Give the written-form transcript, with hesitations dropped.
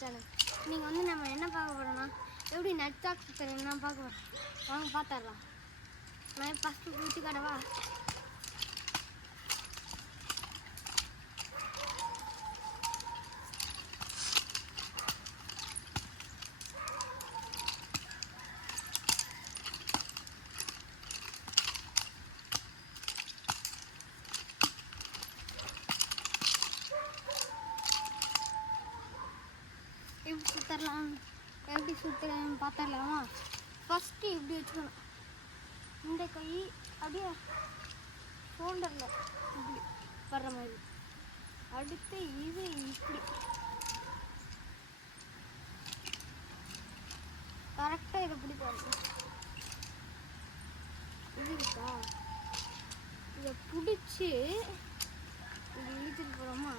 Channel. நீங்கள் வந்து நம்ம என்ன பார்க்க போகிறோம்னா எப்படி நட் சாக்ஸ் சுற்றுறதுன்னா பார்க்க போகிறோம். வாங்க பார்த்துடலாம். நான் ஃபஸ்ட்டு ஊற்றி கடவா. எப்படி சுற்றலாம், எப்படி சுற்றுறேன்னு பார்த்துடலாமா. ஃபஸ்ட்டு இப்படி வச்சுக்கணும். இந்த கை அப்படியே ஷோல்டரில் இப்படி வர்ற மாதிரி. அடுத்து இது இப்படி கரெக்டாக இதை பிடிப்பாரு. இது இருக்கா, இதை பிடிச்சி இப்படி இழுத்துட்டு போகிறோமா.